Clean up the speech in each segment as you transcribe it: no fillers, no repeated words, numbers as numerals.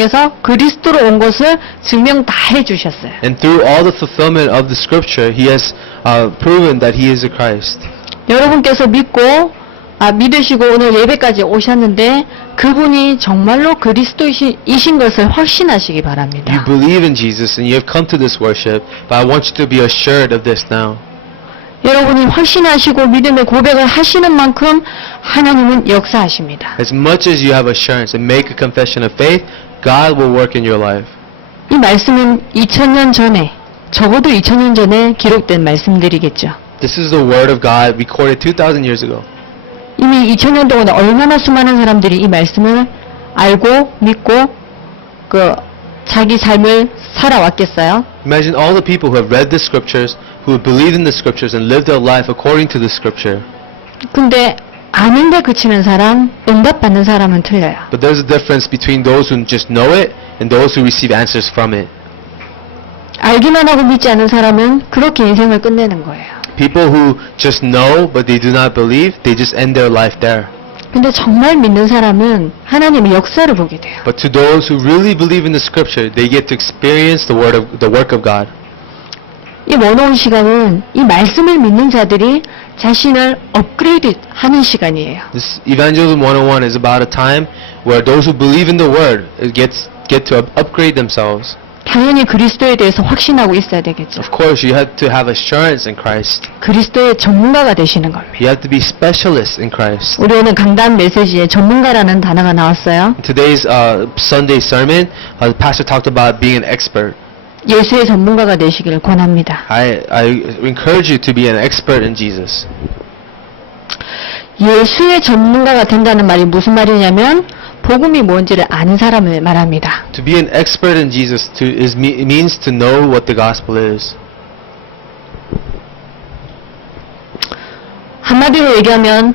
통해서 그리스도로 온 것을 증명 다 해주셨어요. And through all the fulfillment of the scripture, he has proven that he is the Christ. 여러분께서 믿으시고 오늘 예배까지 오셨는데 그분이 정말로 그리스도이신 것을 확신하시기 바랍니다. You believe in Jesus and you have come to this worship, but I want you to be assured of this now. 여러분이 확신하시고 믿음의 고백을 하시는 만큼 하나님은 역사하십니다. As much as you have assurance and make a confession of faith, God will work in your life. 이 말씀은 2000년 전에, 적어도 2000년 전에 기록된 말씀들이겠죠. This is the word of God recorded 2,000 years ago. 이미 2000년 동안 얼마나 수많은 사람들이 이 말씀을 알고 믿고 자기 삶을 살아왔겠어요. Imagine all the people who have read the scriptures, who have believed in the scriptures and lived their life according to the scripture. 근데 아는데 그치는 사람, 응답받는 사람은 틀려요. But there's a difference between those who just know it and those who receive answers from it. 알기만 하고 믿지 않는 사람은 그렇게 인생을 끝내는 거예요. People who just know but they do not believe, they just end their life there. 근데 정말 믿는 사람은 하나님의 역사를 보게 돼요. But to those who really believe in the scripture, they get to experience the work of God. 이 원어원 시간은 이 말씀을 믿는 자들이 자신을 업그레이드 하는 시간이에요. This Evangelism 101 is about a time where those who believe in the word get to upgrade themselves. 당연히 그리스도에 대해서 확신하고 있어야 되겠죠. Of course, you have to have assurance in Christ. 그리스도의 전문가가 되시는 겁니다. You have to be specialists in Christ. 우리 오늘 강단 메시지에 전문가라는 단어가 나왔어요. In today's Sunday sermon, the pastor talked about being an expert. 예수의 전문가가 되시기를 권합니다. I encourage you to be an expert in Jesus. 예수의 전문가가 된다는 말이 무슨 말이냐면 복음이 뭔지를 아는 사람을 말합니다. To be an expert in Jesus means to know what the gospel is. 한마디로 얘기하면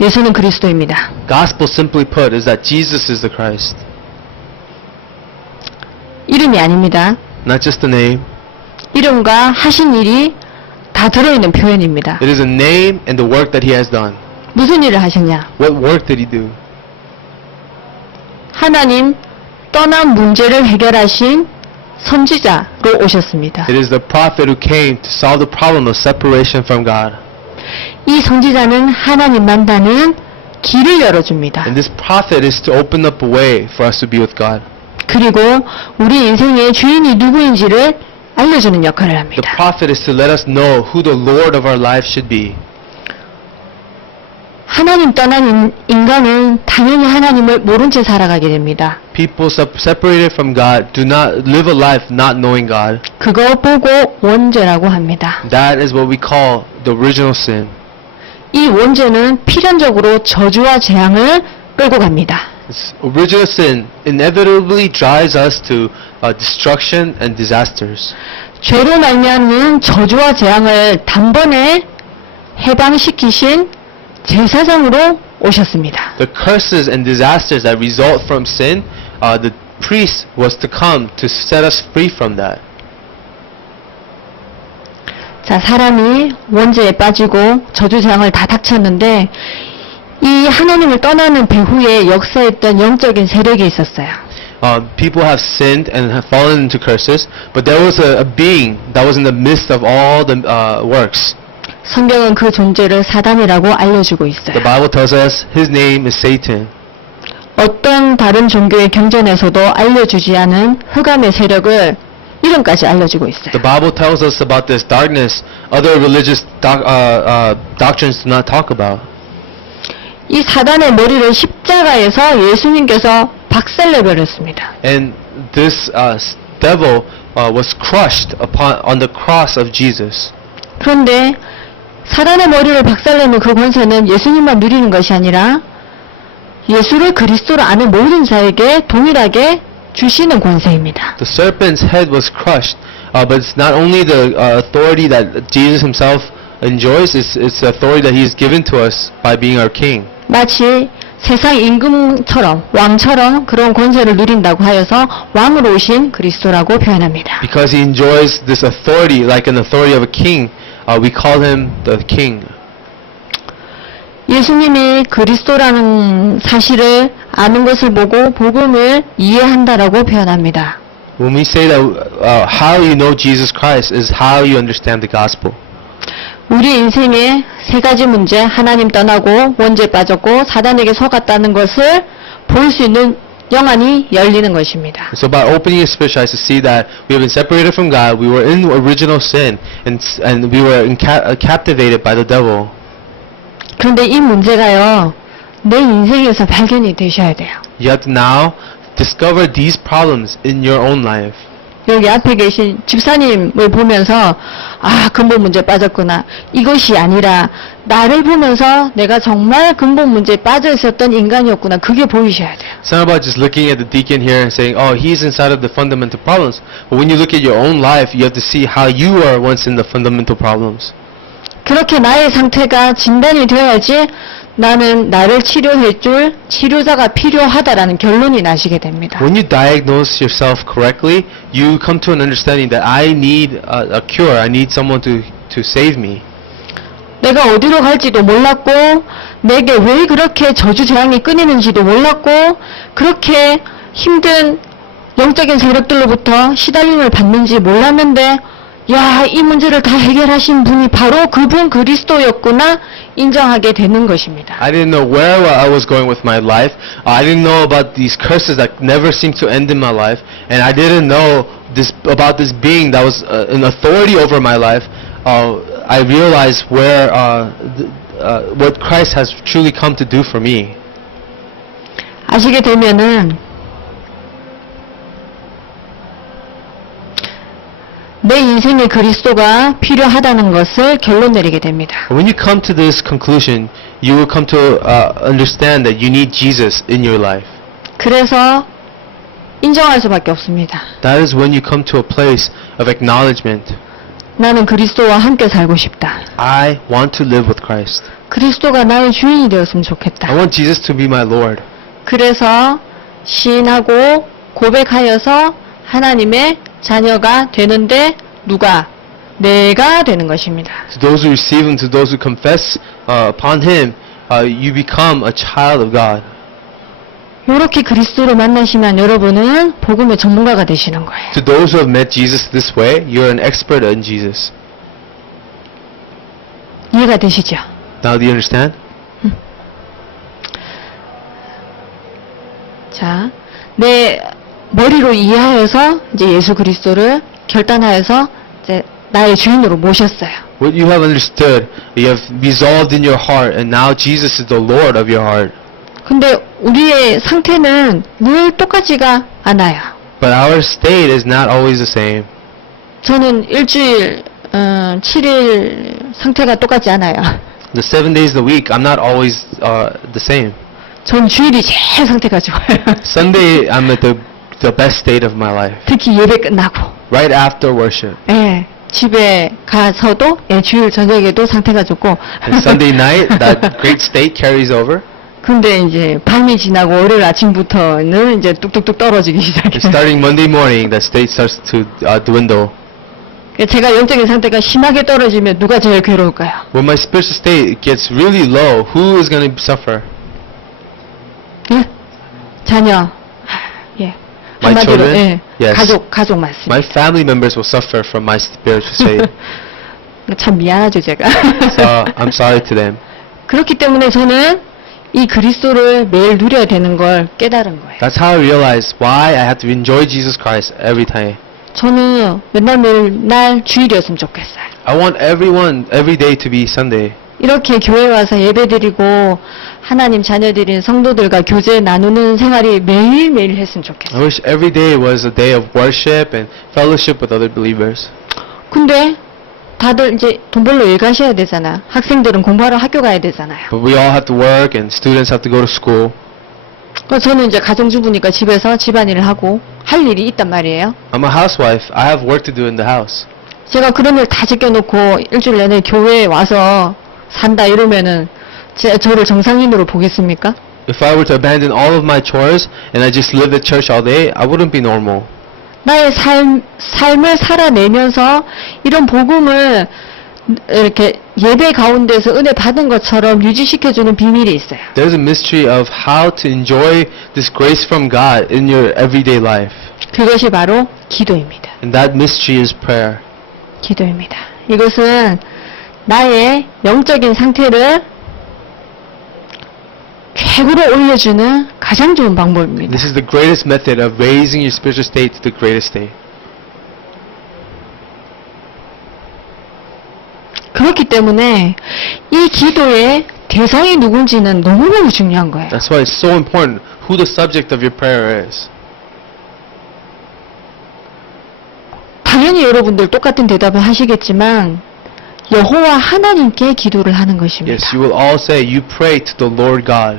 예수는 그리스도입니다. Gospel simply put is that Jesus is the Christ. 이름이 아닙니다. Not just a name. 이름과 하신 일이 다 들어있는 표현입니다. It is a name and the work that he has done. 무슨 일을 하셨냐? What work did he do? 하나님 떠난 문제를 해결하신 선지자로 오셨습니다. It is the prophet who came to solve the problem of separation from God. 이 선지자는 하나님 만나는 길을 열어줍니다. And this prophet is to open up a way for us to be with God. 그리고 우리 인생의 주인이 누구인지를 알려주는 역할을 The 합니다. prophet is to let us know who the Lord of our life should be. 하나님 떠난 인간은 당연히 하나님을 모른 채 살아가게 됩니다. People separated from God do not live a life not knowing God. 그거 보고 원죄라고 합니다. That is what we call the original sin. 이 원죄는 필연적으로 저주와 재앙을 끌고 갑니다. This original sin inevitably drives us to destruction and disasters. 죄로 말미암는 저주와 재앙을 단번에 해방시키신 제사장으로 오셨습니다. The curses and disasters that result from sin, the priest was to come to set us free from that. 자, 사람이 원죄에 빠지고 저주 재앙을 다 닥쳤는데 이 하나님을 떠나는 배후에 역사했던 영적인 세력이 있었어요. People have sinned and have fallen into curses, but there was a being that was in the midst of all the works. 성경은 그 존재를 사단이라고 알려주고 있어요. The Bible tells us his name is Satan. 어떤 다른 종교의 경전에서도 알려주지 않은 흑암의 세력을 이름까지 알려주고 있어요. The Bible tells us about this darkness other religious doctrines do not talk about. 이 사단의 머리를 십자가에서 예수님께서 박살내버렸습니다. And this devil was crushed on the cross of Jesus. 그런데 사단의 머리를 박살내는 그 권세는 예수님만 누리는 것이 아니라 예수를 그리스도로 아는 모든 자에게 동일하게 주시는 권세입니다. The serpent's head was crushed, but it's not only the authority that Jesus himself enjoys, it's the authority that he has given to us by being our king. 마치 세상 임금처럼 왕처럼 그런 권세를 누린다고 하여서 왕으로 오신 그리스도라고 표현합니다. Because he enjoys this authority like an authority of a king, we call him the king. 예수님이 그리스도라는 사실을 아는 것을 보고 복음을 이해한다라고 표현합니다. When we say that how you know Jesus Christ is how you understand the gospel. 우리 인생의 세 가지 문제, 하나님 떠나고 원죄 빠졌고 사단에게 속았다는 것을 볼 수 있는 영안이 열리는 것입니다. So by opening your spiritual eyes to see that we have been separated from God, we were in original sin, and we were captivated by the devil. 그런데 이 문제가요, 내 인생에서 발견이 되셔야 돼요. You have to now discover these problems in your own life. 여기 앞에 계신 집사님을 보면서 아, 근본 문제 빠졌구나. 이것이 아니라 나를 보면서 내가 정말 근본 문제에 빠져 있었던 인간이었구나. 그게 보이셔야 돼요. It's not about just looking at the deacon here and saying, oh, he's inside of the fundamental problems. But when you look at your own life, you have to see how you were once in the fundamental problems. 그렇게 나의 상태가 진단이 되어야지 나는 나를 치료해줄 치료자가 필요하다라는 결론이 나시게 됩니다. When you diagnose yourself correctly, you come to an understanding that I need a cure. I need someone to save me. 내가 어디로 갈지도 몰랐고 내게 왜 그렇게 저주재앙이 끊이는지도 몰랐고 그렇게 힘든 영적인 세력들로부터 시달림을 받는지 몰랐는데 야, 이 문제를 다 해결하신 분이 바로 그분 그리스도였구나 인정하게 되는 것입니다. I didn't know where I was going with my life. I didn't know about these curses that never seemed to end in my life. And I didn't know about this being that was an authority over my life. I realized what Christ has truly come to do for me. 아시게 되면은 내 인생에 그리스도가 필요하다는 것을 결론 내리게 됩니다. When you come to this conclusion, you will come to understand that you need Jesus in your life. 그래서 인정할 수밖에 없습니다. That is when you come to a place of acknowledgement. 나는 그리스도와 함께 살고 싶다. I want to live with Christ. 그리스도가 나의 주인이 되었으면 좋겠다. I want Jesus to be my Lord. 그래서 시인하고 고백하여서 하나님의 자녀가 되는데 누가? 내가 되는 것입니다. To those who receive Him, to those who confess upon Him, you become a child of God. 이렇게 그리스도를 만나시면 여러분은 복음의 전문가가 되시는 거예요. To those who have met Jesus this way, you're an expert in Jesus. 이해가 되시죠? Now do you understand? 자, 내 머리로 이해하여서 이제 예수 그리스도를 결단하여서 이제 나의 주인으로 모셨어요. What you have understood, you have resolved in your heart, and now Jesus is the Lord of your heart. 근데 우리의 상태는 늘 똑같지가 않아요. But our state is not always the same. 저는 일주일, 7일 상태가 똑같지 않아요. The 7 days of the week, I'm not always the same. 전 주일이 제일 상태가 좋아요. Sunday, I'm at the best state of my life. 특히 예배 끝나고. Right after worship. 예, 집에 가서도 예, 주일 저녁에도 상태가 좋고. And Sunday night, that great state carries over. 근데 이제 밤이 지나고 월요일 아침부터는 이제 뚝뚝뚝 떨어지기 시작해요. Starting Monday morning, that state starts to dwindle. 제가 영적인 상태가 심하게 떨어지면 누가 제일 괴로울까요? When my spiritual state gets really low, who is going to suffer? 예? 자녀. 예. My 한마디로 children? 예. Yes. 가족 맞습니다. My family members will suffer from my spiritual state. 참 미안하죠 제가. So I'm sorry to them. 그렇기 때문에 저는 이 그리스도를 매일 누려야 되는 걸 깨달은 거예요. That's how I realized why I have to enjoy Jesus Christ every time. 저는 맨날 주일이었으면 좋겠어요. I want every day to be Sunday. 이렇게 교회 와서 예배드리고 하나님 자녀들인 성도들과 교제 나누는 생활이 매일매일 했으면 I 좋겠어요. wish every day was a day of worship and fellowship with other believers. 근데 다들 이제 돈 벌러 일 가셔야 되잖아. 학생들은 공부하러 학교 가야 되잖아요. But we all have to work and students have to go to school. 저는 이제 가정주부니까 집에서 집안일을 하고 할 일이 있단 말이에요. I'm a housewife. I have work to do in the house. 제가 그런 일 다 제껴놓고 일주일 내내 교회에 와서 산다 이러면은 저를 정상인으로 보겠습니까? If I were to abandon all of my chores and I just live at church all day, I wouldn't be normal. 나의 삶을 살아내면서 이런 복음을 이렇게 예배 가운데서 은혜 받은 것처럼 유지시켜주는 비밀이 있어요. There's a mystery of how to enjoy this grace from God in your everyday life. 그것이 바로 기도입니다. And that mystery is prayer. 기도입니다. 이것은 나의 영적인 상태를 최고로 올려주는 가장 좋은 방법입니다. This is the greatest method of raising your spiritual state to the greatest state. 그렇기 때문에 이 기도의 대상이 누군지는 너무너무 중요한 거예요. That's why it's so important who the subject of your prayer is. 당연히 여러분들 똑같은 대답을 하시겠지만 여호와 하나님께 기도를 하는 것입니다. Yes, you will all say you pray to the Lord God.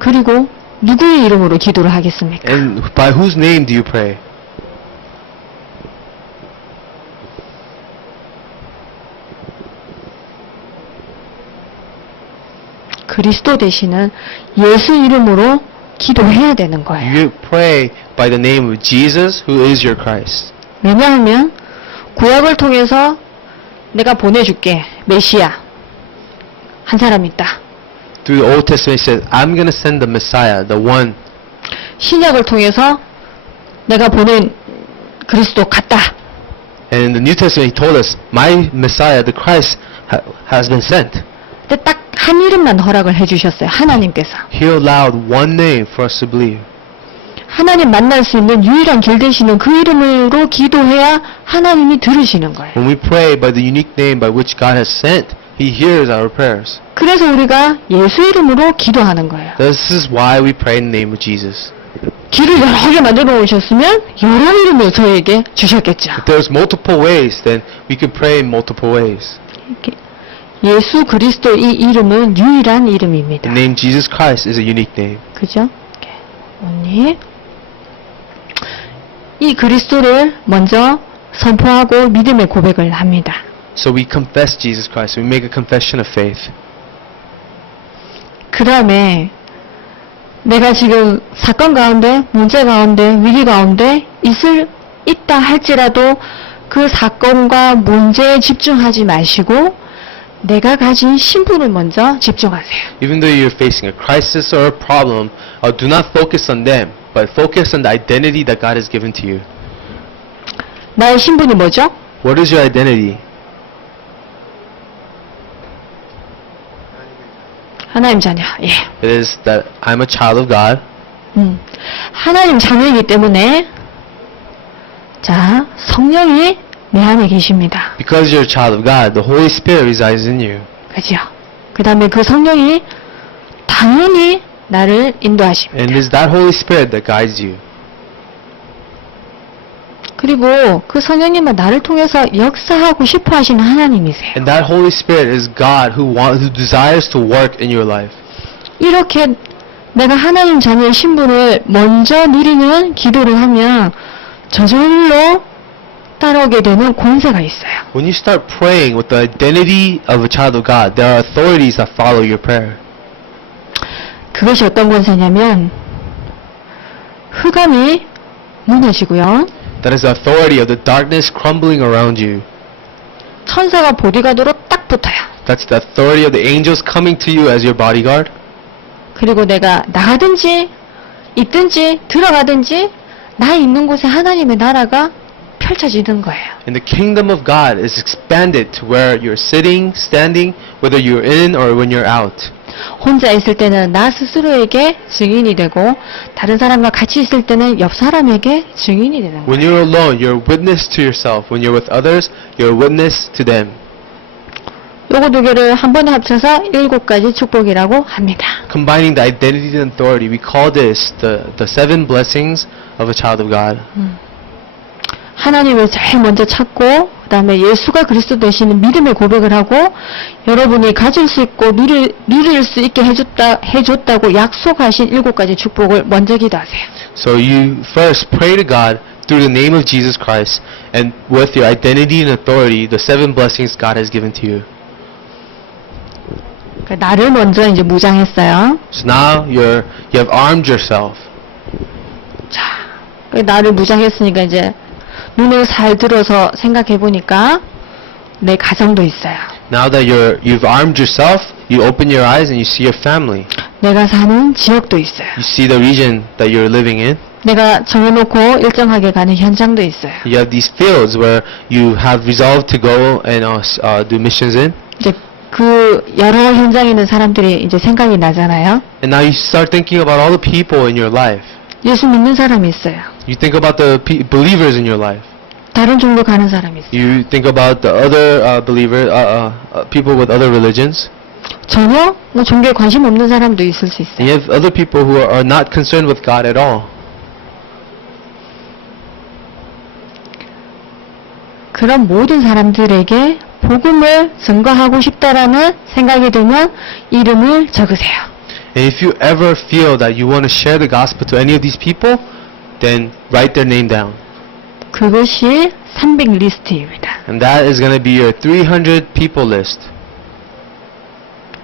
그리고 누구의 이름으로 기도를 하겠습니까? And by whose name do you pray? 그리스도 되시는 예수 이름으로 기도해야 되는 거예요. You pray by the name of Jesus, who is your Christ. 왜냐하면 구약을 통해서 내가 보내줄게 메시아 한 사람 있다. Through the Old Testament, it says, I'm going to send the Messiah, the one. 신약을 통해서 내가 보낸 그리스도 같다. And in the New Testament, he told us, my Messiah, the Christ, has been sent. 근데 딱 한 이름만 허락을 해주셨어요. 하나님께서. He allowed one name for us to believe. 하나님 만날 수 있는 유일한 길 되시는 그 이름으로 기도해야 하나님이 들으시는 거예요. When we pray by the unique name by which God has sent, He hears our prayers. 그래서 우리가 예수 이름으로 기도하는 거예요. This is why we pray in the name of Jesus. 길을 여러 개 만들어 오셨으면 여러 이름을 저에게 주셨겠죠. If there's multiple ways, then we can pray in multiple ways. 이렇게 예수 그리스도 이 이름은 유일한 이름입니다. The name Jesus Christ is a unique name. 그죠? 이렇게 언니 이 그리스도를 먼저 선포하고 믿음의 고백을 합니다. So we confess Jesus Christ. We make a confession of faith. 그 다음에 내가 지금 사건 가운데, 문제 가운데, 위기 가운데 있다 할지라도 그 사건과 문제에 집중하지 마시고 내가 가진 신분을 먼저 집중하세요. Even though you're facing a crisis or a problem, do not focus on them, but focus on the identity that God has given to you. 나의 신분이 뭐죠? What is your identity? 하나님 자녀. 예. It is that I'm a child of God. 하나님 자녀이기 때문에 자 성령이 내 안에 계십니다. Because you're a child of God, the Holy Spirit resides in you. 그죠? 그 다음에 그 성령이 당연히 나를 인도하십니다. And it is that Holy Spirit that guides you. 그리고 그 성령님은 나를 통해서 역사하고 싶어 하시는 하나님이세요. And that Holy Spirit is God who desires to work in your life. 이렇게 내가 하나님 자녀의 신분을 먼저 누리는 기도를 하면 저절로 따라오게 되는 권세가 있어요. When you start praying with the identity of a child of God, there are authorities that follow your prayer. 그것이 어떤 권세냐면 흑암이 무너지고요. That is the authority of the darkness crumbling around you. 천사가 보디가드로 딱 붙어요. That's the authority of the angels coming to you as your bodyguard. 그리고 내가 나가든지 있든지 들어가든지 나 있는 곳에 하나님의 나라가 펼쳐지는 거예요. And the kingdom of God is expanded to where you're sitting, standing, whether you're in or when you're out. 혼자 있을 때는 나 스스로에게 증인이 되고 다른 사람과 같이 있을 때는 옆 사람에게 증인이 되는 When 거예요. you're alone, you're a witness to yourself. When you're with others, you're a witness to them. 요거 두 개를 한 번에 합쳐서 7가지 축복이라고 합니다. Combining the identity and authority, we call this the 7 blessings of a child of God. 하나님을 제일 먼저 찾고 그 다음에 예수가 그리스도 되시는 믿음의 고백을 하고 여러분이 가질 수 있고 누릴 수 있게 해줬다고 약속하신 7가지 축복을 먼저 기도하세요. So you first pray to God through the name of Jesus Christ, and with your identity and authority, the 7 blessings God has given to you. 나를 먼저 이제 무장했어요. So now you have armed yourself. 자, 나를 무장했으니까 이제 눈을 잘 들어서 생각해 보니까 내 가정도 있어요. Now that you've armed yourself, you open your eyes and you see your family. 내가 사는 지역도 있어요. You see the region that you're living in. 내가 정해놓고 일정하게 가는 현장도 있어요. You have these fields where you have resolved to go and do missions in. 이제 그 여러 현장에 있는 사람들이 이제 생각이 나잖아요. And now you start thinking about all the people in your life. 예수 믿는 사람이 있어요. You think about the believers in your life. 다른 종교 가는 사람이 있어요. You think about the other people with other religions. 전혀 뭐 종교에 관심 없는 사람도 있을 수 And 있어요. you have other people who are not concerned with God at all. 그런 모든 사람들에게 복음을 증거하고 싶다라는 생각이 들면 이름을 적으세요. And if you ever feel that you want to share the gospel to any of these people, then write their name down. 그것이 300 리스트입니다. And that is going to be your 300 people list.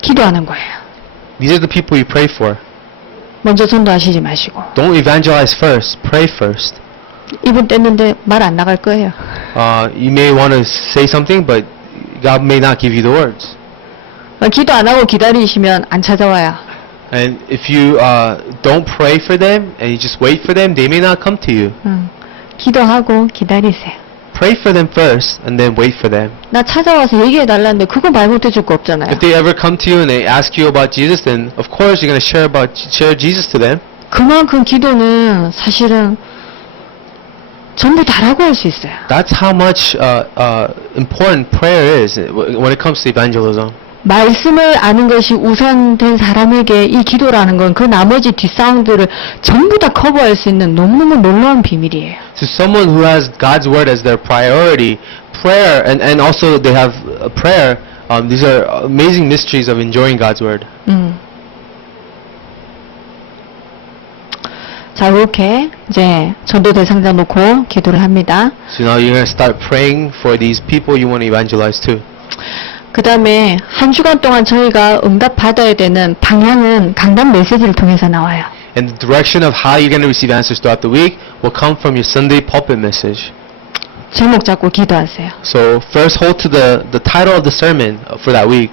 기도하는 거예요. These are the people you pray for. 먼저 전도하시지 마시고. Don't evangelize first. Pray first. 이분 뗐는데 말 안 나갈 거예요. You may want to say something, but God may not give you the words. 기도 안 하고 기다리시면 안 찾아와요. And if you don't pray for them and you just wait for them, they may not come to you. 기도하고 기다리세요. Pray for them first and then wait for them. 나 찾아와서 얘기해 달라는데 그거 말 못해 줄 거 없잖아요. If they ever come to you and they ask you about Jesus, then of course you're going to share Jesus to them. 그만큼 기도는 사실은 전부 다라고 할 수 있어요. That's how much important prayer is when it comes to evangelism. 말씀을 아는 것이 우선된 사람에게 이 기도라는 건 그 나머지 뒷사항들을 전부 다 커버할 수 있는 너무너무 놀라운 비밀이에요. To someone who has God's word as their priority, prayer and also they have prayer. These are amazing mysteries of enjoying God's word. 자, 이렇게 이제 전도 대상자 놓고 기도를 합니다. So now you're going to start praying for these people you want to evangelize to. 그 다음에 한 주간 동안 저희가 응답 받아야 되는 방향은 강단 메시지를 통해서 나와요. And the direction of how you're going to receive answers throughout the week will come from your Sunday pulpit message. 제목 잡고 기도하세요. So first hold to the title of the sermon for that week.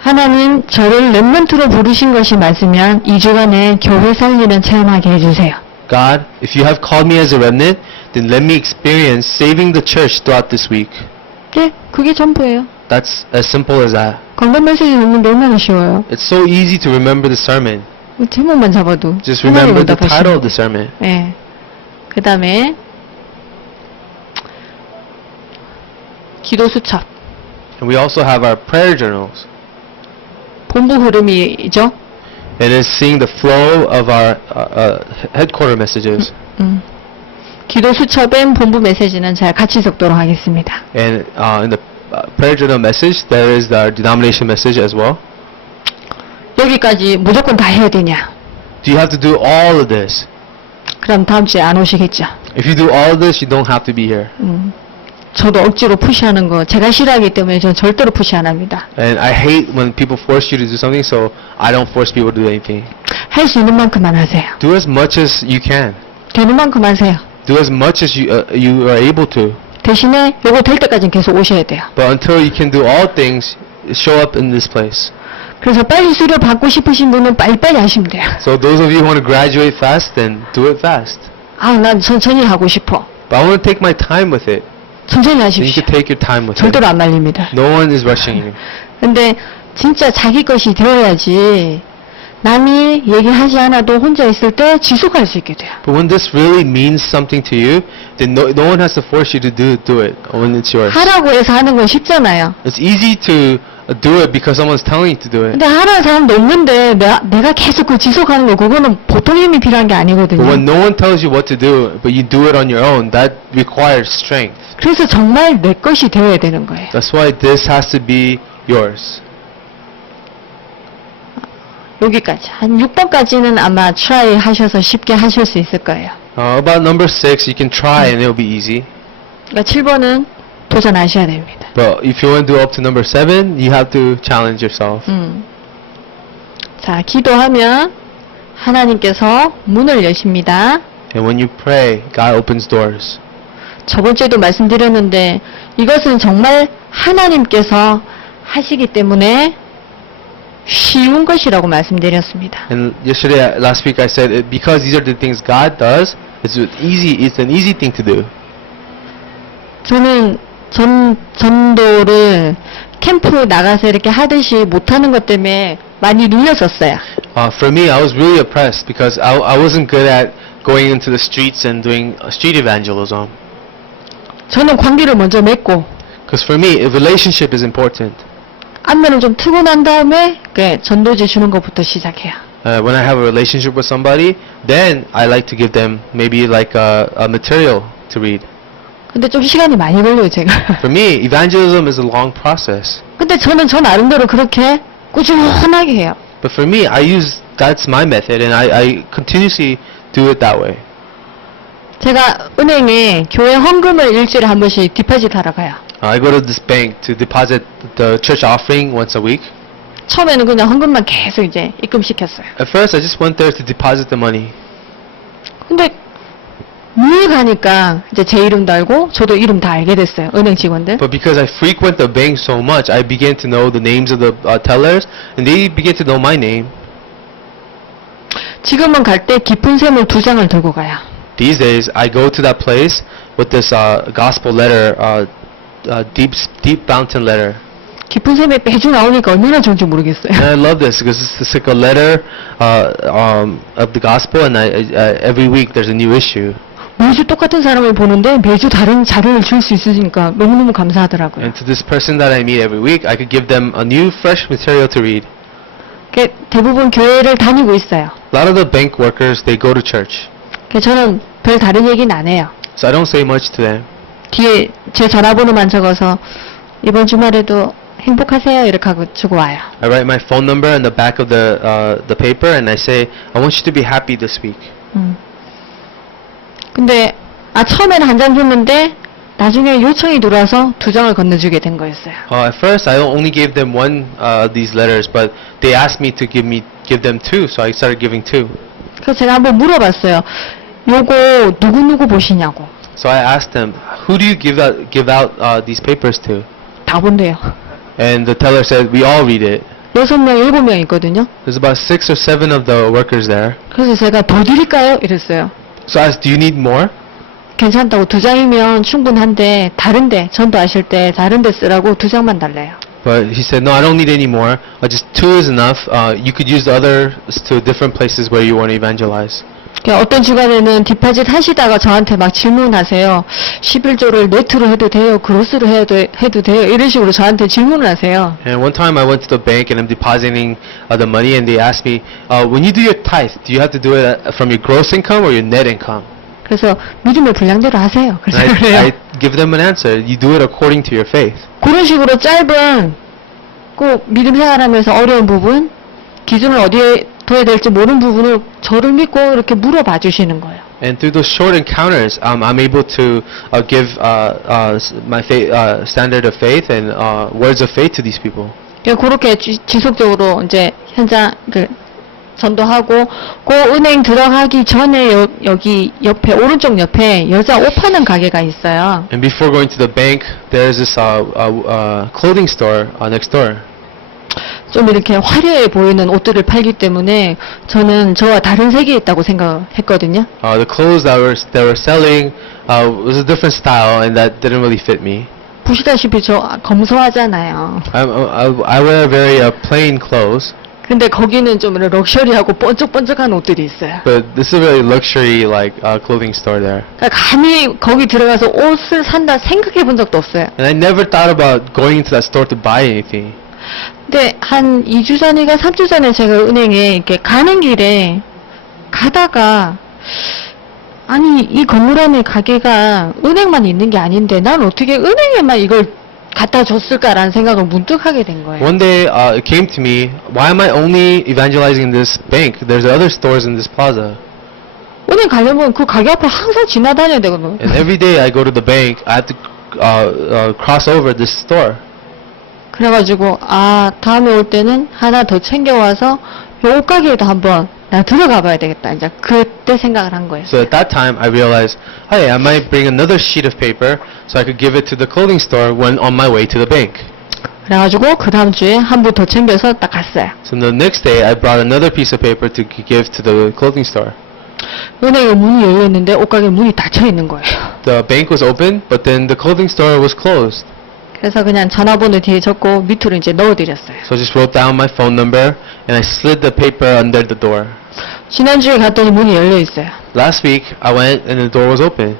하나님, 저를 렘넌트로 부르신 것이 맞으면 2주간에 교회 살리는 체험하게 해주세요. God, if you have called me as a remnant, then let me experience saving the church throughout this week. 네, 그게 전부예요. That's as simple as that. 강단 메시지 듣는데 얼마나 쉬워요. It's so easy to remember the sermon. 제목만 잡아도 Just 하나님 remember the 응답하시는 title of 거예요. the sermon. 네. 그 다음에 기도 수첩, And we also have our prayer journals. 본부 흐름이죠. It is seeing the flow of our headquarter messages. 기도 수첩엔 본부 메시지는 제가 같이 적도록 하겠습니다. And in the prayer journal message, there is our denomination message as well. 여기까지 무조건 다 해야 되냐? Do you have to do all of this? 그럼 다음 주에 안 오시겠죠? If you do all of this, you don't have to be here. 저도 억지로 푸시하는 거 제가 싫어하기 때문에 저는 절대로 푸시 안 합니다. And I hate when people force you to do something, so I don't force people to do anything. 할 수 있는 만큼만 하세요. Do as much as you can. 되는 만큼 하세요. Do as much as you are able to. 대신에 요거 될 때까지는 계속 오셔야 돼요. But until you can do all things, show up in this place. 그래서 빨리 수료 받고 싶으신 분은 빨리빨리 하시면 돼요. So those of you who want to graduate fast, then do it fast. 아, 난 천천히 하고 싶어. But I want to take my time with it. 천천히 Then you 하십시오. can take your time with it. 절대로 안 말립니다. No one is rushing you. 근데 진짜 자기 것이 되어야지 남이 얘기하지 않아도 혼자 있을 때 지속할 수 있게 돼요. But when this really means something to you, then no one has to force you to do it when it's yours. 하라고 해서 하는 건 쉽잖아요. It's easy to do it because someone's telling you to do it. 근데 하라는 사람도 없는데 내가 계속 그 지속하는 거 그거는 보통 힘이 필요한 게 But when 아니거든요. no one tells you what to do, but you do it on your own, that requires strength. 그래서 정말 내 것이 되어야 되는 거예요. That's why this has to be yours. 여기까지. 한 6번까지는 아마 try 하셔서 쉽게 하실 수 있을 거예요. About number 6, you can try and it'll be easy. 그러니까 7번은 도전하셔야 됩니다. But if you want to do up to number 7, you have to challenge yourself. 자, 기도하면 하나님께서 문을 여십니다. And when you pray, God opens doors. 저번 주에도 말씀드렸는데 이것은 정말 하나님께서 하시기 때문에 쉬운 것이라고 말씀드렸습니다. And yesterday, last week, I said because these are the things God does, it's an easy thing to do. 저는 전도를 캠프 나가서 이렇게 하듯이 못하는 것 때문에 많이 눌렸었어요. For me, I was really oppressed because I wasn't good at going into the streets and doing street evangelism. 저는 관계를 먼저 맺고 Because for me, a relationship is important. 안면을 좀 트고 난 다음에 전도지 주는 것부터 시작해요. When I have a relationship with somebody, then I like to give them maybe like a material to read. 근데 좀 시간이 많이 걸려요, 제가. For me, evangelism is a long process. 근데 저는 저 나름대로 그렇게 꾸준하게 해요. But for me, that's my method, and I continuously do it that way. 제가 은행에 교회 헌금을 일주일에 한 번씩 디파짓 하러 가요. I go to this bank to deposit the church offering once a week. 처음에는 그냥 헌금만 계속 이제 입금시켰어요. At first, I just went there to deposit the money. 근데 늘 가니까 이제 제 이름도 알고 저도 이름 다 알게 됐어요. 은행 직원들. But because I frequent the bank so much, I began to know the names of the tellers, and they began to know my name. 지금은 갈 때 깊은 샘을 2장을 들고 가요. These days, I go to that place with this gospel letter, deep fountain letter. 깊은 샘에 매주 나오니까 얼마나 좋은지 모르겠어요. And I love this because it's like a letter of the gospel, and every week there's a new issue. 매주 똑같은 사람을 보는데 매주 다른 자료를 줄 수 있으니까 너무너무 감사하더라고요. And to this person that I meet every week, I could give them a new, fresh material to read. 대부분 교회를 다니고 있어요. A lot of the bank workers, they go to church. 저는 별 다른 얘기는 안 해요. So I don't say much to them. 뒤에 제 전화번호만 적어서 이번 주말에도 행복하세요 이렇게 하고 주고 와요. I write my phone number on the back of the paper, and I say, I want you to be happy this week. 근데 처음에는 한 장 줬는데 나중에 요청이 들어와서 2장을 건네주게 된 거였어요. At first, I only gave them one of these letters, but they asked me to give them two, so I started giving two. 그래서 제가 한번 물어봤어요. 요거 누구 보시냐고. So I asked them, who do you give out these papers to? 다 본대요. And the teller said, we all read it. 6명, 7명 있거든요. There's about 6 or 7 of the workers there. 그래서 제가 더 드릴까요? 이랬어요. So I asked, do you need more? 괜찮다고 2장이면 충분한데 다른데 전도하실 때 다른데 쓰라고 2장만 달래요. But he said, no, I don't need any more. Just 2 is enough. You could use the others to different places where you want to evangelize. 어떤 주간에는 디파짓 하시다가 저한테 막 질문하세요. 11조를 네트로 해도 돼요? 그로스로 해도 돼요? 이런 식으로 저한테 질문을 하세요. And one time I went to the bank and I'm depositing the money, and they asked me, when you do your tithe, do you have to do it from your gross income or your net income? 그래서 믿음의 분량대로 하세요. 그래서 And 그래요. I give them an answer. You do it according to your faith. 그런 식으로 짧은 꼭 믿음 생활하면서 어려운 부분, 기준을 어디에 둬야 될지 모르는 부분을 저를 믿고 이렇게 물어봐 주시는 거예요. And through those short encounters, I'm able to give my standard of faith and words of faith to these people. 그렇게 지속적으로 이제 현장 전도하고 그 은행 들어가기 전에 여기 옆에 오른쪽 옆에 여자 옷 파는 가게가 있어요. And before going to the bank, there's this clothing store next door. 좀 이렇게 화려해 보이는 옷들을 팔기 때문에 저는 저와 다른 세계에 있다고 생각했거든요. The clothes that were selling was a different style, and that didn't really fit me. 보시다시피 저 검소하잖아요. I wear very plain clothes, 근데 거기는 좀 럭셔리하고 번쩍번쩍한 옷들이 있어요. but this is a very luxury clothing store there. 그러니까 감히 거기 들어가서 옷을 산다 생각해 본 적도 없어요. And I never thought about going into that store to buy anything. 근데 한 2주 전인가 3주 전에 제가 은행에 이렇게 가는 길에 가다가 아니 이 건물 안에 가게가 은행만 있는 게 아닌데 난 어떻게 은행에만 이걸 갖다 줬을까라는 생각을 문득 하게 된 거예요. One day it came to me, why am I only evangelizing this bank? There's other stores in this plaza. 은행 가려면 그 가게 앞에 항상 지나다녀야 되거든요. And every day I go to the bank, I have to cross over this store. 그래가지고 다음에 올 때는 하나 더 챙겨와서 옷가게에도 한번 나 들어가 봐야 되겠다. 이제 그때 생각을 한 거예요. So at that time, I realized, hey, I might bring another sheet of paper so I could give it to the clothing store when on my way to the bank. 그래가지고 그 다음 주에 한 부 더 챙겨서 딱 갔어요. So the next day, I brought another piece of paper to give to the clothing store. 은행에 문이 열려 있는데 옷가게 문이 닫혀 있는 거예요. The bank was open, but then the clothing store was closed. 그래서 그냥 전화번호 뒤에 적고 밑으로 이제 넣어드렸어요. So I just wrote down my phone number and I slid the paper under the door. 지난주에 갔더니 문이 열려 있어요. Last week, I went and the door was open.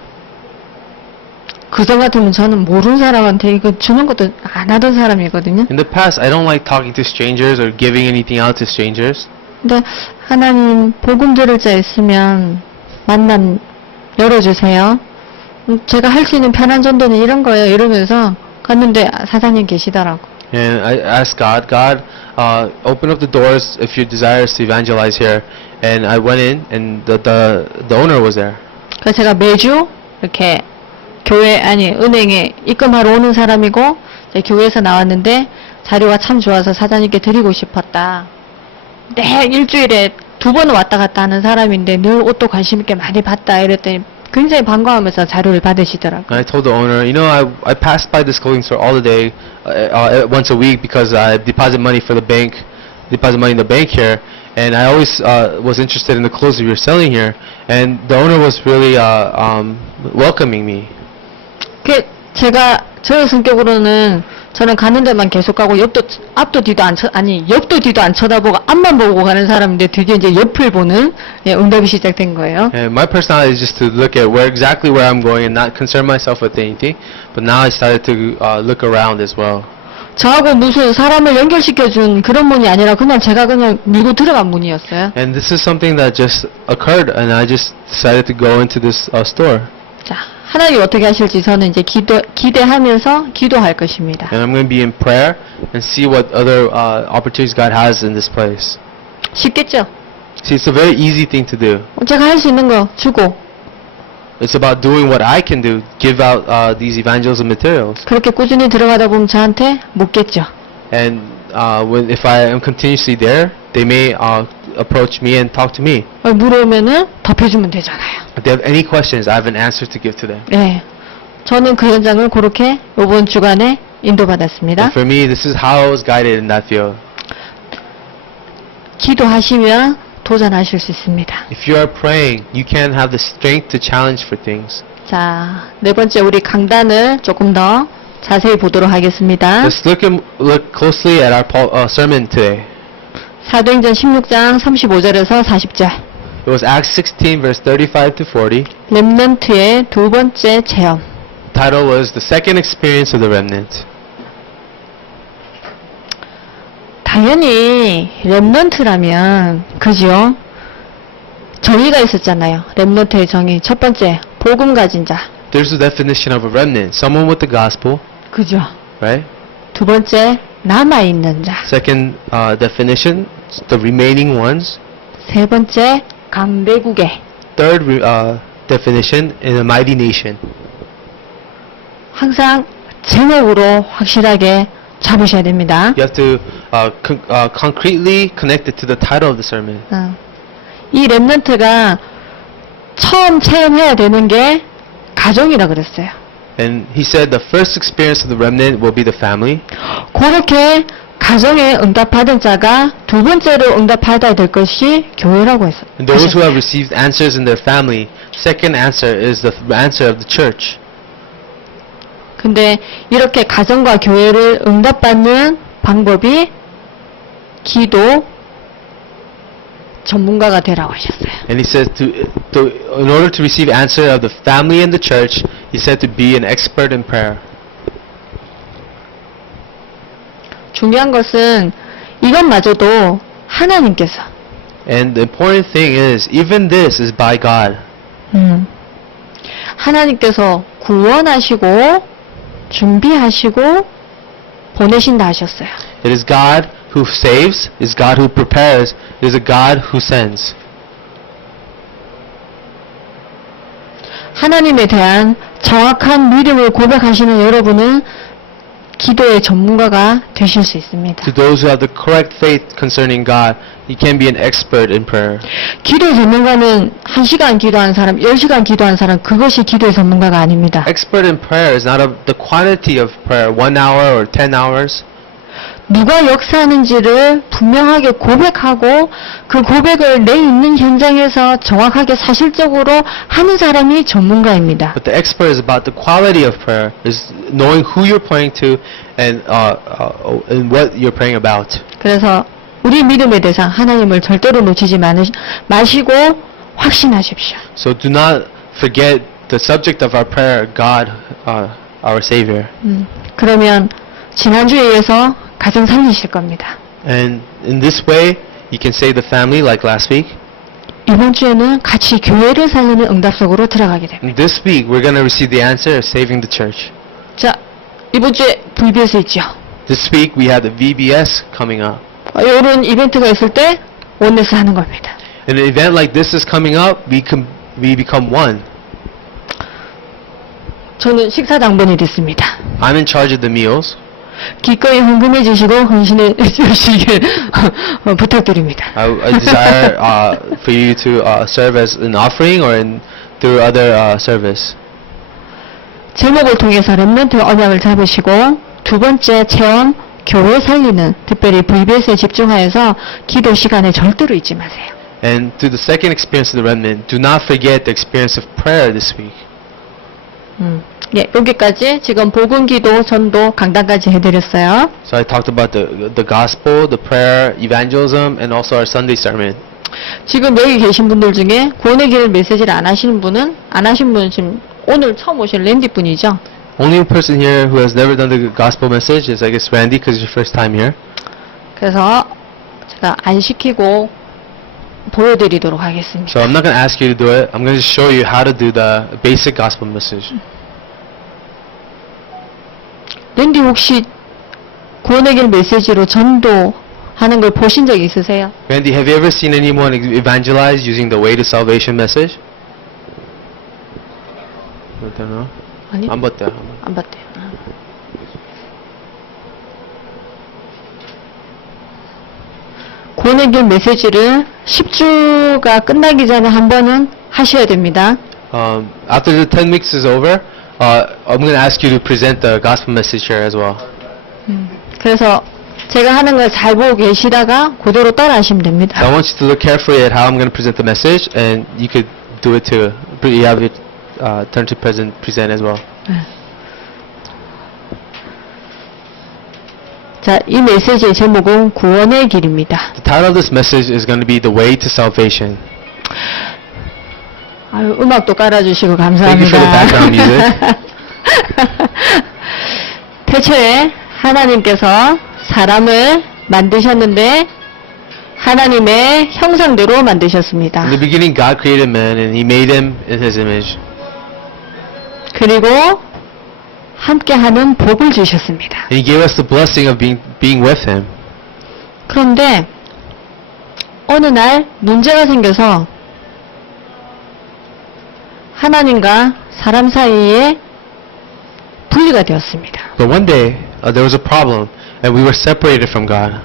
그전 같으면 저는 모르는 사람한테 이거 주는 것도 안 하던 사람이거든요. In the past, I don't like talking to strangers or giving anything out to strangers. 근데 하나님 복음 들을 자 있으면 만남 열어주세요. 제가 할 수 있는 편한 전도는 이런 거예요. 이러면서 갔는데 사장님 계시더라고. And I asked God, open up the doors if you desire us to evangelize here. And I went in, and the owner was there. 그래서 제가 매주 이렇게 교회 아니 은행에 입금하러 오는 사람이고 이제 교회에서 나왔는데 자료가 참 좋아서 사장님께 드리고 싶었다. 네, 일주일에 2번 왔다 갔다 하는 사람인데 늘 옷도 관심 있게 많이 봤다 이랬더니 굉장히 반가워하면서 자료를 받으시더라고요. And I told the owner, I passed by this clothing store all the day, once a week because I deposit money for the bank, deposit money in the bank here, and I always was interested in the clothes that you're selling here. And the owner was really welcoming me. 제가 저의 성격으로는 저는 가는 데만 계속 가고 앞도 뒤도 옆도 뒤도 안 쳐다보고 앞만 보고 가는 사람인데 드디어 이제 옆을 보는 응답이 시작된 거예요. And my personality is just to look at exactly where I'm going and not concern myself with anything. But now I started to look around as well. 저하고 무슨 사람을 연결시켜준 그런 문이 아니라 그냥 제가 그냥 밀고 들어간 문이었어요. And this is something that just occurred, and I just decided to go into this store. 자, 하나님 어떻게 하실지 저는 이제 기대하면서 기도할 것입니다. And I'm going to be in prayer and see what other opportunities God has in this place. 쉽겠죠? See, it's a very easy thing to do. 제가 할 수 있는 거 주고 It's about doing what I can do, give out these evangelism materials. 그렇게 꾸준히 들어가다 보면 저한테 묻겠죠. And if I am continuously there, they may approach me and talk to me. 물어오면은 답해주면 되잖아요. If they have any questions, I have an answer to give to them. 네, 저는 그 현장을 그렇게 이번 주간에 인도받았습니다. And for me, this is how I was guided in that field. 기도하시면 도전하실 수 있습니다. If you are praying, you can have the strength to challenge for things. 자, 네 번째 우리 강단을 조금 더 자세히 보도록 하겠습니다. Let's look closely at our sermon today. 사도행전 16장 35절에서 40절. It was Acts 16, verse 35 to 40. 렘넌트의 두 번째 체험. Title was The Second Experience of the Remnant. 당연히 렘넌트라면 그죠? 정의가 있었잖아요. 렘넌트의 정의. 첫 번째, 복음 가진 자. There's the definition of a remnant. Someone with the gospel, 그죠? right? 두 번째, 남아있는 자. Second definition, the remaining ones. 세 번째, 강대국의. Third definition, in a mighty nation. 항상 제목으로 확실하게 잡으셔야 됩니다. You have to concretely connect it to the title of the sermon. 이 렘넌트가 처음 체험해야 되는 게 가정이라 그랬어요. And he said the first experience of the remnant will be the family. 그렇게 가정에 응답받은 자가 두 번째로 응답받아야 될 것이 교회라고 했어요. And those who have received answers in their family, second answer is the answer of the church. 근데 이렇게 가정과 교회를 응답받는 방법이 기도 전문가가 되라고 하셨어요. And he says in order to receive answer of the family and the church, he said to be an expert in prayer. 중요한 것은 이것마저도 하나님께서 And the important thing is, even this is by God. 하나님께서 구원하시고 준비하시고 보내신다 하셨어요. It is God who saves, it is God who prepares, it is a God who sends. 하나님에 대한 정확한 믿음을 고백하시는 여러분은 기도의 전문가가 되실 수 있습니다. To those who have the correct faith concerning God, you can be an expert in prayer. 기도의 전문가는 1시간 기도한 사람, 10시간 기도한 사람, 그것이 기도의 전문가가 아닙니다. Expert in prayer is not the quantity of prayer, 1 hour or 10 hours. 누가 역사하는지를 분명하게 고백하고 그 고백을 내 있는 현장에서 정확하게 사실적으로 하는 사람이 전문가입니다. But the expert is about the quality of prayer, is knowing who you're praying to and what you're praying about. 그래서 우리 믿음의 대상 하나님을 절대로 놓치지 마시고 확신하십시오. So do not forget the subject of our prayer, God, our Savior. 그러면 지난주에 이어서 가정 살리실 겁니다. And in this way, you can save the family like last week. 이번 주에는 같이 교회를 살리는 응답 속으로 들어가게 됩니다. And this week, we're going to receive the answer of saving the church. 자, 이번 주에 VBS 있죠. This week, we have the VBS coming up. 이런 이벤트가 있을 때 원내스 하는 겁니다. And an event like this is coming up, we become one. 저는 식사 당번이 됐습니다. I'm in charge of the meals. 기꺼이 헌금해 주시고 헌신해 주시길 부탁드립니다. I desire for you to serve as an offering or through other service. 제목을 통해서 렘넌트 언약을 잡으시고 두 번째 체험 교회 살리는 특별히 VBS에 집중하여서 기도 시간에 절대로 잊지 마세요. And through the second experience of the remnant, do not forget the experience of prayer this week. 예, 여기까지 지금 복음 기도 전도 강단까지 해드렸어요. So I talked about the gospel, the prayer, evangelism, and also our Sunday sermon. 지금 여기 계신 분들 중에 구원의 길 메시지를 안 하시는 분은 안 하신 분은 지금 오늘 처음 오신 랜디 분이죠. Only person here who has never done the gospel message is, I guess, Randy, because it's your first time here. 그래서 제가 안 시키고 보여드리도록 하겠습니다. So I'm not going to ask you to do it. I'm going to show you how to do the basic gospel message. 랜디 혹시 구원의 길 메시지로 전도하는 걸 보신 적 있으세요? Randy, have you ever seen anyone evangelize using the way to salvation message? I don't know. 아니, 안 봤대요. 안 봤대요. 구원의 길 메시지를 10주가 끝나기 전에 한 번은 하셔야 됩니다. After the 10 weeks is over, I'm going to ask you to present the gospel message here as well. 그래서 제가 하는 걸 잘 보고 계시다가 그대로 따라 하시면 됩니다. So I want you to look carefully at how I'm going to present the message, and you could do it too. You have your turn to present as well. 자, 이 메시지의 제목은 구원의 길입니다. The title of this message is going to be The Way to Salvation. 아유, 음악도 깔아주시고 Thank you for the 감사합니다. background music. 태초에 하나님께서 사람을 만드셨는데 하나님의 형상대로 만드셨습니다. In the beginning, God created man, and He made him in His image. 그리고 함께하는 복을 주셨습니다. And He gave us the blessing of being with Him. 그런데 어느 날 문제가 생겨서 하나님과 사람 사이에 분리가 되었습니다. But one day, there was a problem, and we were separated from God.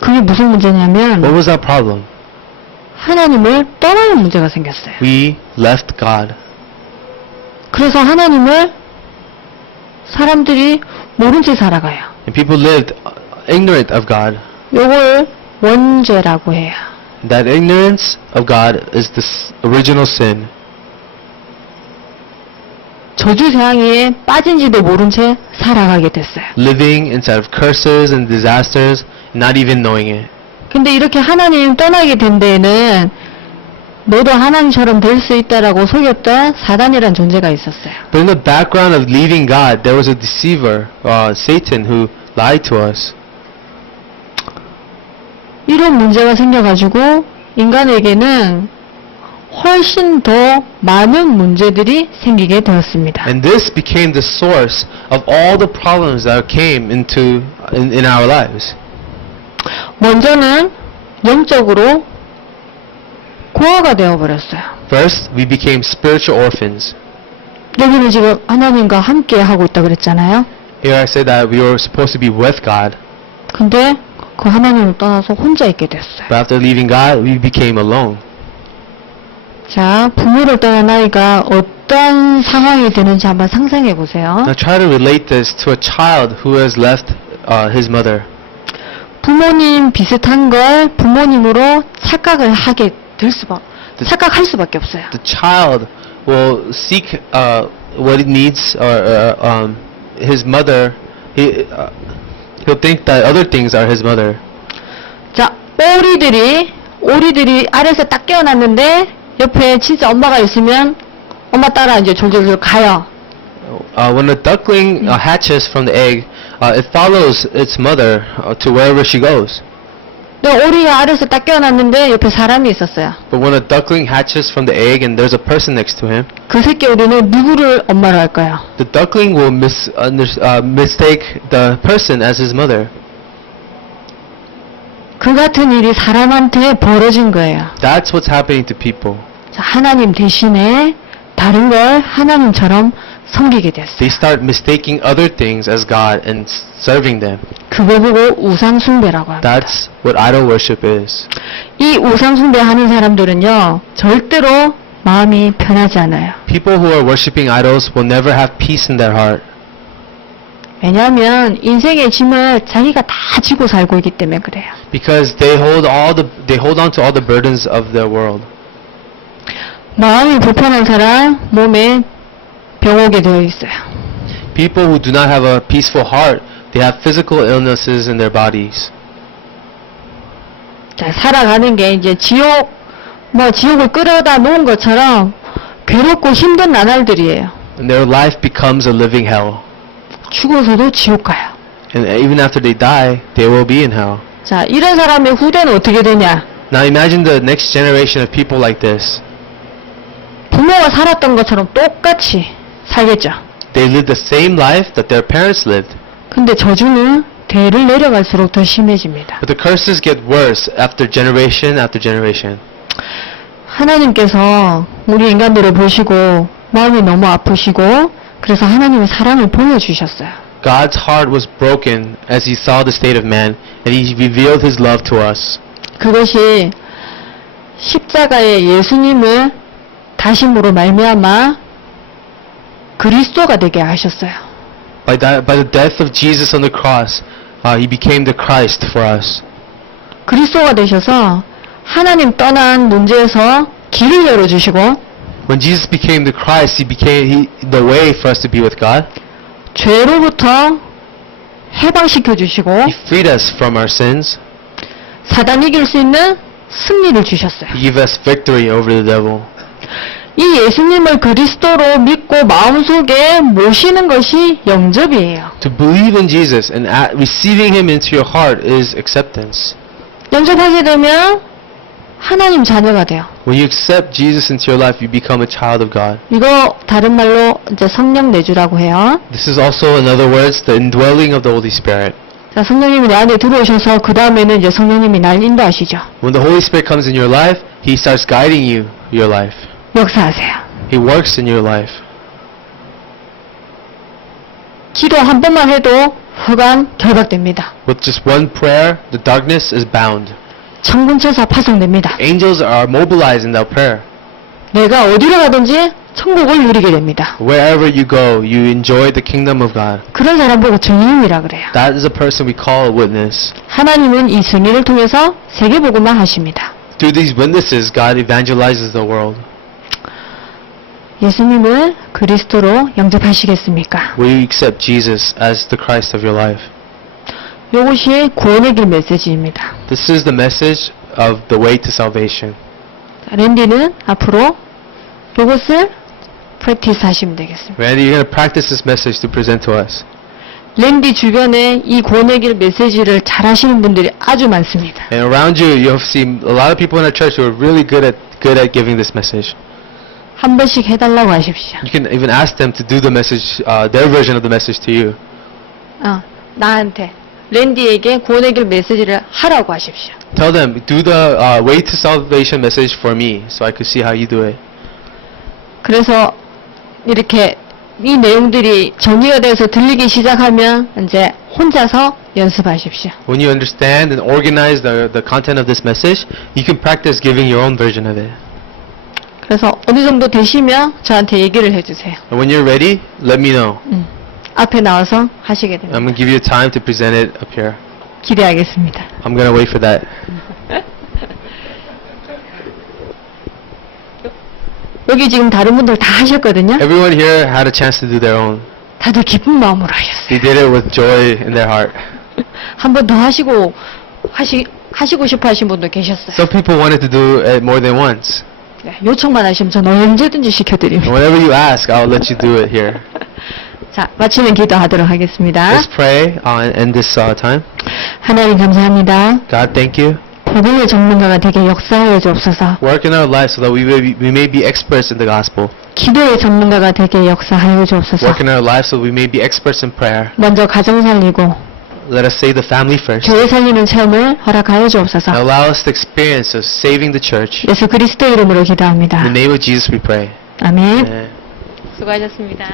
그게 무슨 문제냐면 What was that problem? 하나님을 떠나는 문제가 생겼어요. We left God. 그래서 하나님을 사람들이 모른 채 살아가요. And people lived ignorant of God. 요걸 원죄라고 해요. That ignorance of God is the original sin. 저주 재앙에 빠진지도 모른 채 살아가게 됐어요. Living inside of curses and disasters, not even knowing it. 근데 이렇게 하나님 떠나게 된 데에는 너도 하나님처럼 될 수 있다라고 속였던 사단이란 존재가 있었어요. But in the background of leaving God, there was a deceiver, Satan, who lied to us. 이런 문제가 생겨가지고 인간에게는 훨씬 더 많은 문제들이 생기게 되었습니다. And this became the source of all the problems that came in our lives. 먼저는 영적으로 고아가 되어버렸어요. First, we became spiritual orphans. 여기는 지금 하나님과 함께 하고 있다 그랬잖아요. Here I say that we were supposed to be with God, 근데 그 하나님을 떠나서 혼자 있게 됐어요. but after leaving God, we became alone. 자, 부모를 떠난 아이가 어떤 상황이 되는지 한번 상상해 보세요. Now try to relate this to a child who has left his mother. 부모님 비슷한 걸 부모님으로 착각을 하게 착각할 수밖에 없어요. The child will seek what it needs, or his mother. He'll think that other things are his mother. 자, 오리들이 알에서 딱 깨어났는데 옆에 진짜 엄마가 있으면 엄마 따라 이제 졸졸졸 가요. When a duckling hatches from the egg, it follows its mother to wherever she goes. 근데 오리가 알에서 딱 깨어났는데 옆에 사람이 있었어요. But when a duckling hatches from the egg and there's a person next to him, 그 새끼 오리는 누구를 엄마로 할까요? the duckling will mistake the person as his mother. 그 같은 일이 사람한테 벌어진 거예요. That's what's happening to people. 자, 하나님 대신에 다른 걸 하나님처럼 섬기게 됐어요. They start mistaking other things as God and serving them. 그거 보고 우상숭배라고 합니다. That's what idol worship is. 이 우상숭배 하는 사람들은요, 절대로 마음이 편하지 않아요. People who are worshiping idols will never have peace in their heart. 왜냐하면 인생의 짐을 자기가 다 지고 살고 있기 때문에 그래요. Because they hold on to all the burdens of their world. 마음이 불편한 사람 몸에 병 오게 되어 있어요. People who do not have a peaceful heart, they have physical illnesses in their bodies. 자, 살아가는 게 이제 지옥을 끌어다 놓은 것처럼 괴롭고 힘든 나날들이에요. And their life becomes a living hell. 죽어서도 지옥 가요. And even after they die, they will be in hell. 자, 이런 사람의 후대는 어떻게 되냐? Now imagine the next generation of people like this. 부모가 살았던 것처럼 똑같이 살겠죠. They live the same life that their parents lived. 근데 저주는 대를 내려갈수록 더 심해집니다. But the curses get worse after generation after generation. 하나님께서 우리 인간들을 보시고 마음이 너무 아프시고 그래서 하나님의 사랑을 보여주셨어요. God's heart was broken as he saw the state of man, and he revealed his love to us. 그것이 십자가의 예수님을 다심으로 말미암아 그리스도가 되게 하셨어요. By the death of Jesus on the cross, he became the Christ for us. 그리스도가 되셔서 하나님 떠난 문제에서 길을 열어주시고 When Jesus became the Christ, he became the way for us to be with God. 죄로부터 해방시켜 주시고 He freed us from our sins. 사단 이길 수 있는 승리를 주셨어요. He gave us victory over the devil. 이 예수님을 그리스도로 믿고 마음속에 모시는 것이 영접이에요. To believe in Jesus and receiving him into your heart is acceptance. 영접하게 되면 하나님 자녀가 돼요. When you accept Jesus into your life, you become a child of God. 이거 다른 말로 이제 성령 내주라고 해요. This is also, in other words, the indwelling of the Holy Spirit. 자, 성령님이 내 안에 들어오셔서 그 다음에는 이제 성령님이 날 인도하시죠. When the Holy Spirit comes in your life, he starts guiding you, your life. 역사하세요. He works in your life. 기도 한 번만 해도 흑암 결박됩니다. With just one prayer, the darkness is bound. 천군천사 파송됩니다. Angels are mobilized in that prayer. 내가 어디로 가든지 천국을 누리게 됩니다. Wherever you go, you enjoy the kingdom of God. 그런 사람 보고 증인이라 그래요. That is a person we call a witness. 하나님은 이 증인을 통해서 세계복음화 하십니다. Through these witnesses, God evangelizes the world. 예수님을 그리스도로 영접하시겠습니까? Will you accept Jesus as the Christ of your life? 이것이 구원의 길 메시지입니다. This is the message of the way to salvation. 자, 랜디는 앞으로 이것을 프랙티스 하시면 되겠습니다. Randy, you're going to practice this message to present to us. 랜디 주변에 이 구원의 길 메시지를 잘 하시는 분들이 아주 많습니다. And around you, you have seen a lot of people in our church who are really good at giving this message. 한 번씩 해달라고 하십시오. You can even ask them to do the message, their version of the message to you. 나한테 랜디에게 구원의 길 메시지를 하라고 하십시오. Tell them, do the way to salvation message for me, so I could see how you do it. 그래서 이렇게 이 내용들이 정리가 돼서 들리기 시작하면 이제 혼자서 연습하십시오. When you understand and organize the content of this message, you can practice giving your own version of it. 그래서 어느 정도 되시면 저한테 얘기를 해주세요. And when you're ready, let me know. 앞에 나와서 하시게 됩니다. I'm going to give you time to present it up here. 기대하겠습니다. I'm going to wait for that. 여기 지금 다른 분들 다 하셨거든요. Everyone here had a chance to do their own. 다들 기쁜 마음으로 하셨어요. They did it with joy in their heart. 한 번 더 하시고 싶어 하신 분도 계셨어요. Some people wanted to do it more than once. 네, 요청만 하시면 저는 언제든지 And 시켜드립니다. whenever you ask, I'll let you do it here. 자, 마치는 기도하도록 하겠습니다. Let's pray and end this time. 하나님 감사합니다. God, thank you. 복음의 전문가가 되게 역사하여 주옵소서. Work in our lives so that we may be experts in the gospel. 기도의 전문가가 되게 역사하여 주옵소서. Work in our lives so we may be experts in prayer. 먼저 가정 살리고 Let us save the family first. 교회 살리는 체험을 허락하여 주옵소서. And allow us the experience of saving the church. 예수 그리스도 이름으로 기도합니다. In the name of Jesus we pray. 아멘. Amen. 수고하셨습니다.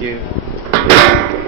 Thank you.